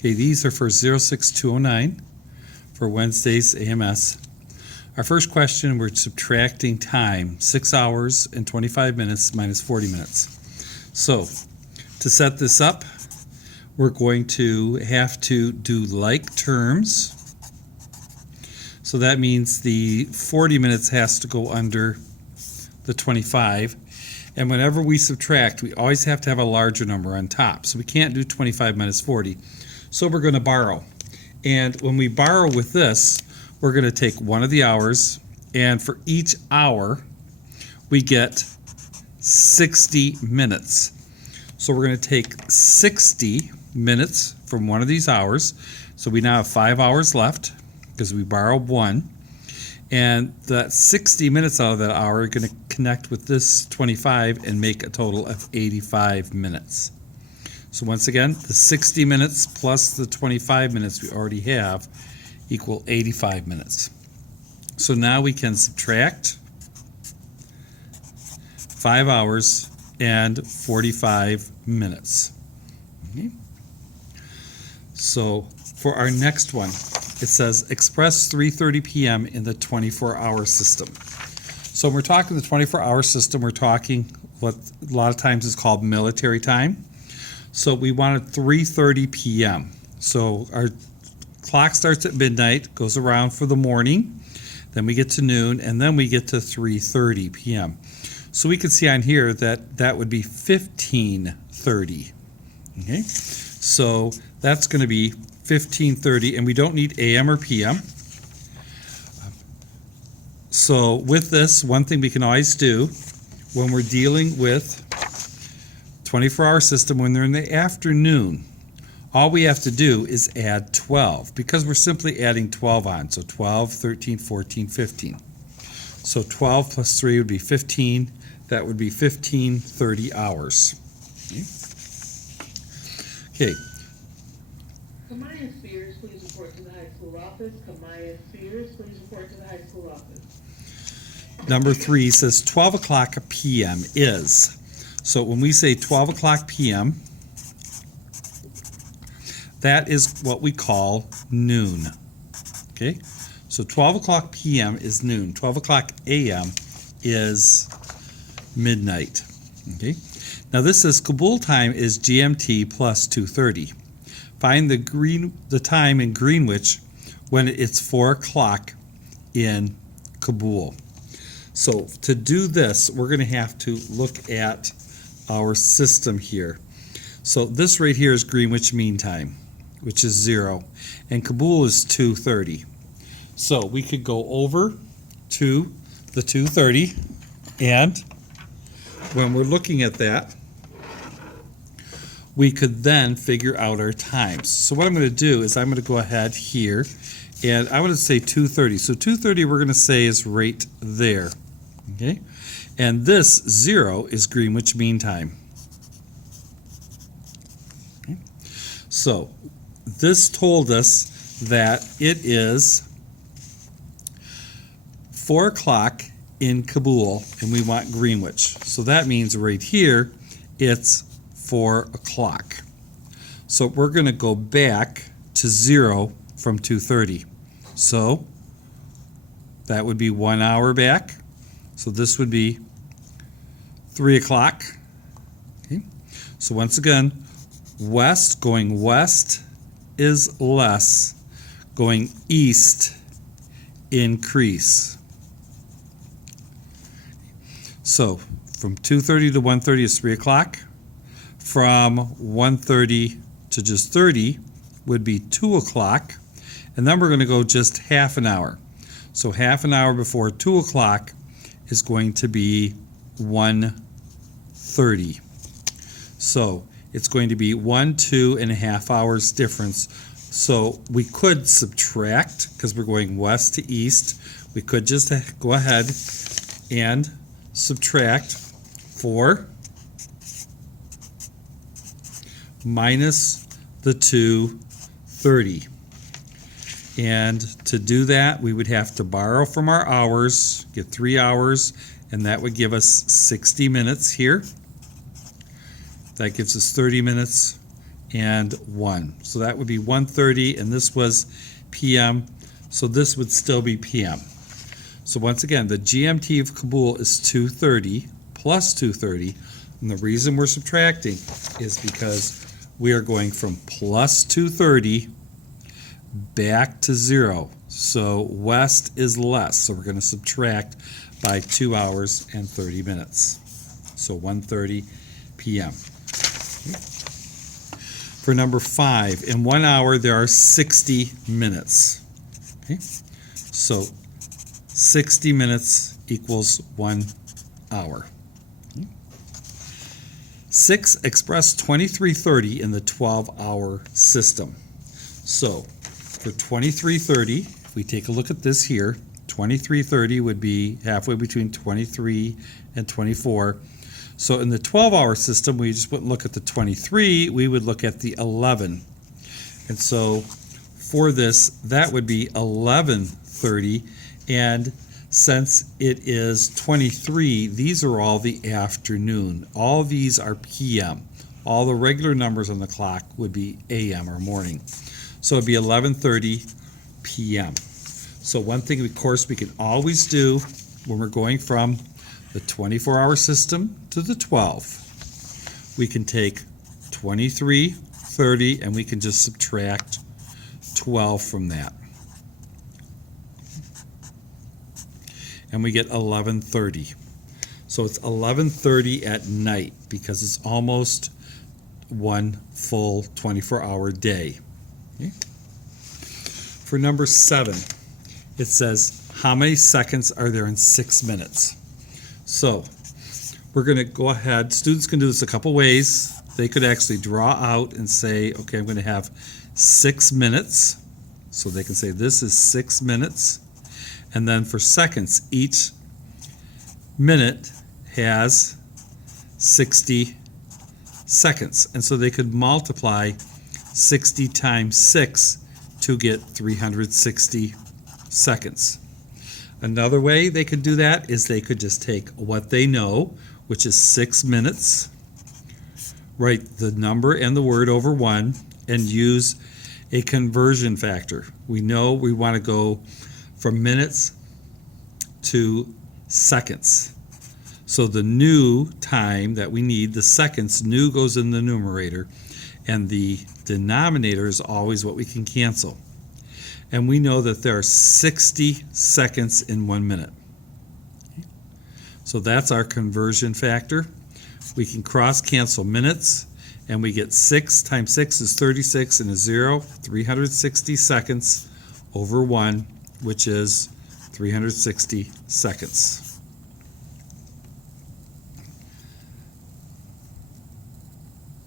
Okay, these are for 06209 for Wednesday's AMS. Our first question, we're subtracting time, 6 hours and 25 minutes minus 40 minutes. So, to set this up, we're going to have to do like terms. So that means the 40 minutes has to go under the 25. And whenever we subtract, we always have to have a larger number on top. So we can't do 25 minus 40. So we're going to borrow. And when we borrow with this, we're going to take one of the hours, and for each hour, we get 60 minutes. So we're going to take 60 minutes from one of these hours. So we now have 5 hours left because we borrowed one. And that 60 minutes out of that hour are going to connect with this 25 and make a total of 85 minutes. So once again, the 60 minutes plus the 25 minutes we already have equal 85 minutes. So now we can subtract 5 hours and 45 minutes. Okay. So for our next one, it says express 3:30 p.m. in the 24-hour system. So when we're talking the 24-hour system, we're talking what a lot of times is called military time. So we wanted 3:30 p.m. So our clock starts at midnight, goes around for the morning, then we get to noon, and then we get to 3:30 p.m. So we can see on here that that would be 15:30. Okay, so that's going to be 15:30, and we don't need AM or PM. So with this, one thing we can always do when we're dealing with 24-hour system, when they're in the afternoon, all we have to do is add 12 because we're simply adding 12 on. So 12, 13, 14, 15. So 12 plus 3 would be 15. That would be 15:30 hours. Okay. Kamaya Spears, please report to the high school office. Kamaya Spears, please report to the high school office. Number 3 says 12 o'clock p.m. is. So when we say 12 o'clock p.m., that is what we call noon. Okay? So 12 o'clock p.m. is noon. 12 o'clock a.m. is midnight. Okay? Now this says Kabul time is GMT plus 2:30. Find the time in Greenwich when it's 4 o'clock in Kabul. So to do this, we're going to have to look at our system here. So this right here is Greenwich Mean Time, which is 0, and Kabul is 2:30. So we could go over to the 2:30, and when we're looking at that, we could then figure out our times. So what I'm going to do is I'm going to go ahead here, and I'm going to say 2:30. So 2:30 we're going to say is right there. Okay? And this 0 is Greenwich Mean Time. Okay. So this told us that it is 4 o'clock in Kabul, and we want Greenwich. So that means right here it's 4 o'clock. So we're going to go back to 0 from 2:30. So that would be 1 hour back. So this would be 3 o'clock. Okay. So once again, west, going west is less, going east increase. So from 2:30 to 1:30 is 3 o'clock. From 1:30 to just 30 would be 2 o'clock. And then we're going to go just half an hour. So half an hour before 2 o'clock is going to be 1:30. So it's going to be 2.5 hours difference. So we could subtract, because we're going west to east, we could just go ahead and subtract 4 minus the 2:30. And to do that, we would have to borrow from our hours, get 3 hours, and that would give us 60 minutes here. That gives us 30 minutes, and 1. So that would be 1:30, and this was PM, so this would still be PM. So once again, the GMT of Kabul is 2:30 plus 2:30, and the reason we're subtracting is because we are going from plus 2:30 back to 0. So west is less, so we're going to subtract by 2 hours and 30 minutes. So 1:30 p.m. For number 5, in 1 hour there are 60 minutes. Okay? So 60 minutes equals 1 hour. 6, express 2330 in the 12-hour system. So for 2330, if we take a look at this here, 2330 would be halfway between 23 and 24. So in the 12-hour system, we just wouldn't look at the 23, we would look at the 11. And so for this, that would be 11:30. And since it is 23, these are all the afternoon. All these are PM. All the regular numbers on the clock would be AM or morning. So it'd be 11:30 PM. So one thing, of course, we can always do when we're going from the 24-hour system to the 12, we can take 23:30 and we can just subtract 12 from that. And we get 11:30. So it's 11:30 at night because it's almost one full 24-hour day. Okay. For number 7, it says, how many seconds are there in 6 minutes? So we're going to go ahead. Students can do this a couple ways. They could actually draw out and say, okay, I'm going to have 6 minutes. So they can say this is 6 minutes. And then for seconds, each minute has 60 seconds. And so they could multiply 60 times 6 to get 360 seconds. Another way they could do that is they could just take what they know, which is 6 minutes, write the number and the word over 1, and use a conversion factor. We know we want to go from minutes to seconds. So the new time that we need, the seconds, new goes in the numerator, and the denominator is always what we can cancel. And we know that there are 60 seconds in 1 minute. So that's our conversion factor. We can cross cancel minutes, and we get 6 times 6 is 36 and a 0, 360 seconds over 1, which is 360 seconds.